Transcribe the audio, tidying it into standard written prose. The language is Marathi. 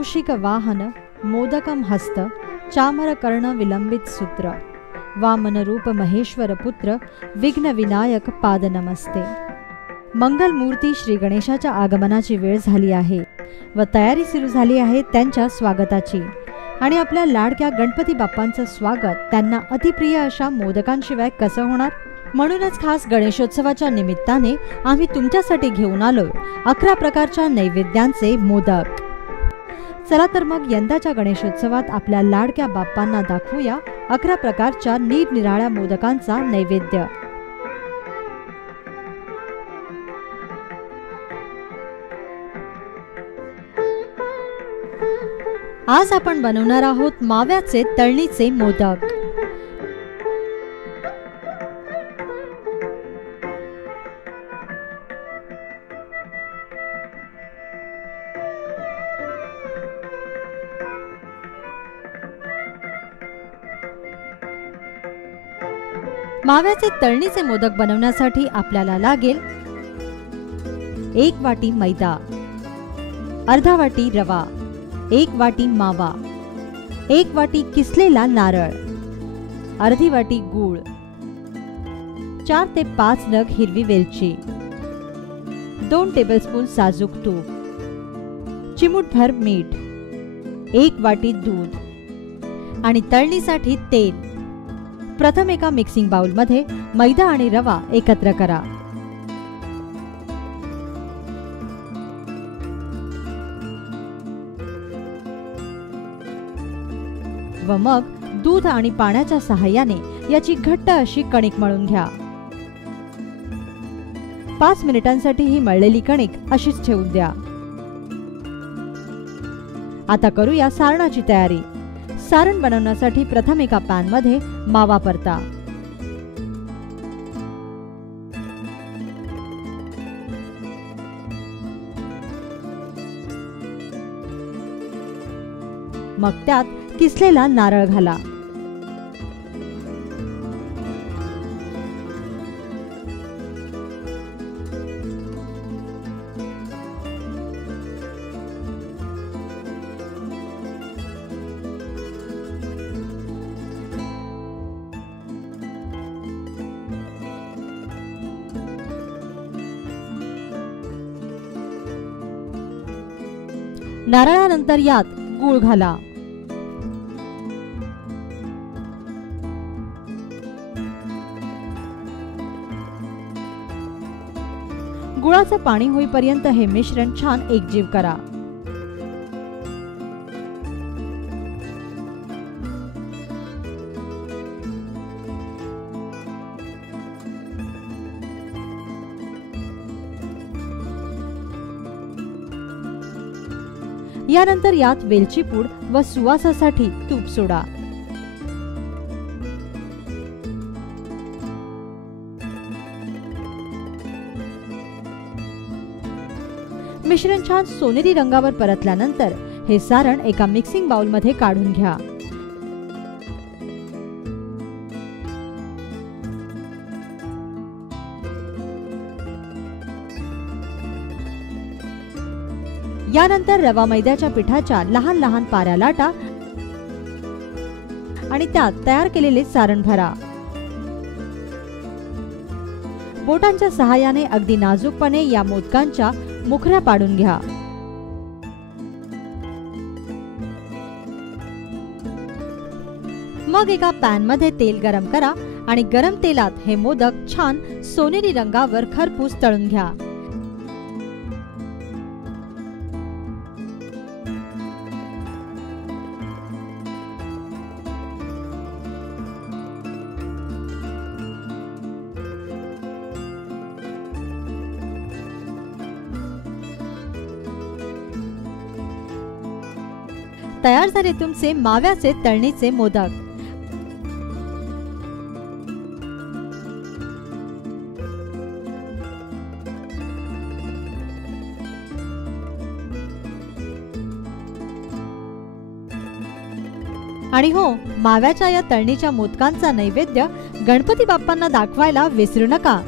मूषिक वाहन मोदकम हस्त चामर कर्ण विलंबित सूत्र वामन रूप महेश्वर पुत्र विघ्न विनायक पाद नमस्ते। मंगल मूर्ती श्री गणेशाच्या आगमनाची वेळ झाली आहे व तयारी सुरू झाली आहे त्यांच्या स्वागताची। आणि आपल्या लाडक्या गणपती बाप्पांचं स्वागत त्यांना अतिप्रिय अशा मोदकांशिवाय कसं होणार। म्हणूनच खास गणेशोत्सवाच्या निमित्ताने आम्ही तुमच्यासाठी घेऊन आलोय 11 प्रकारच्या नैवेद्यांचे मोदक। चला तर मग यंदाच्या गणेशोत्सवात आपल्या लाडक्या बाप्पांना दाखवूया 11 प्रकारच्या निरनिराळ्या मोदकांचा नैवेद्य। आज आपण बनवणार आहोत माव्याचे तळणीचे मोदक। माव्याचे तळणीचे मोदक बनवण्यासाठी आपल्याला लागेल 1 वाटी मैदा, अर्धा वाटी रवा, 1 वाटी मावा, 1 वाटी किसलेला नारळ, अर्धी वाटी गूळ, 4 ते 5 नग हिरवी वेलची, 2 टेबलस्पून साजूक तूप, चिमूटभर मीठ, 1 वाटी दूध आणि तळणीसाठी तेल। प्रथम एका मिक्सिंग बाउल मध्ये मैदा आणि रवा एकत्र करा। व मग दूध आणि पाण्याच्या सहाय्याने याची घट्ट अशी कणिक मळून घ्या। 5 मिनिटांसाठी ही मळलेली कणिक अशीच ठेवून द्या। आता करूया सारणाची तयारी। सारण बनवण्यासाठी प्रथम एका पॅन मध्ये मावा परता, मग त्यात किसलेला नारळ घाला, नारळानंतर यात गूळ घाला, गुळाचं पाणी होईपर्यंत हे मिश्रण छान एकजीव करा। यानंतर यात वेलची पूड व सुवासासाठी तूप सोडा। मिश्रण छान सोनेरी रंगावर परतल्यानंतर हे सारण एका मिक्सिंग बाउल मध्ये काढून घ्या। यानंतर रवा मैद्याच्या पिठाच्या लहान लहान पाऱ्या लाटा आणि त्यात तयार केलेले सारण भरा। बोटांच्या सहाय्याने अगदी नाजूकपणे या मोदकांच्या मुखऱ्या पाडून घ्या। मग एका पॅन मध्ये तेल गरम करा आणि गरम तेलात हे मोदक छान सोनेरी रंगावर खरपूस तळून घ्या। तयार झाले तुमचे माव्याचे तळणीचे मोदक। आणि हो, माव्याच्या या तळणीच्या मोदकांचा नैवेद्य गणपती बाप्पांना दाखवायला विसरू नका।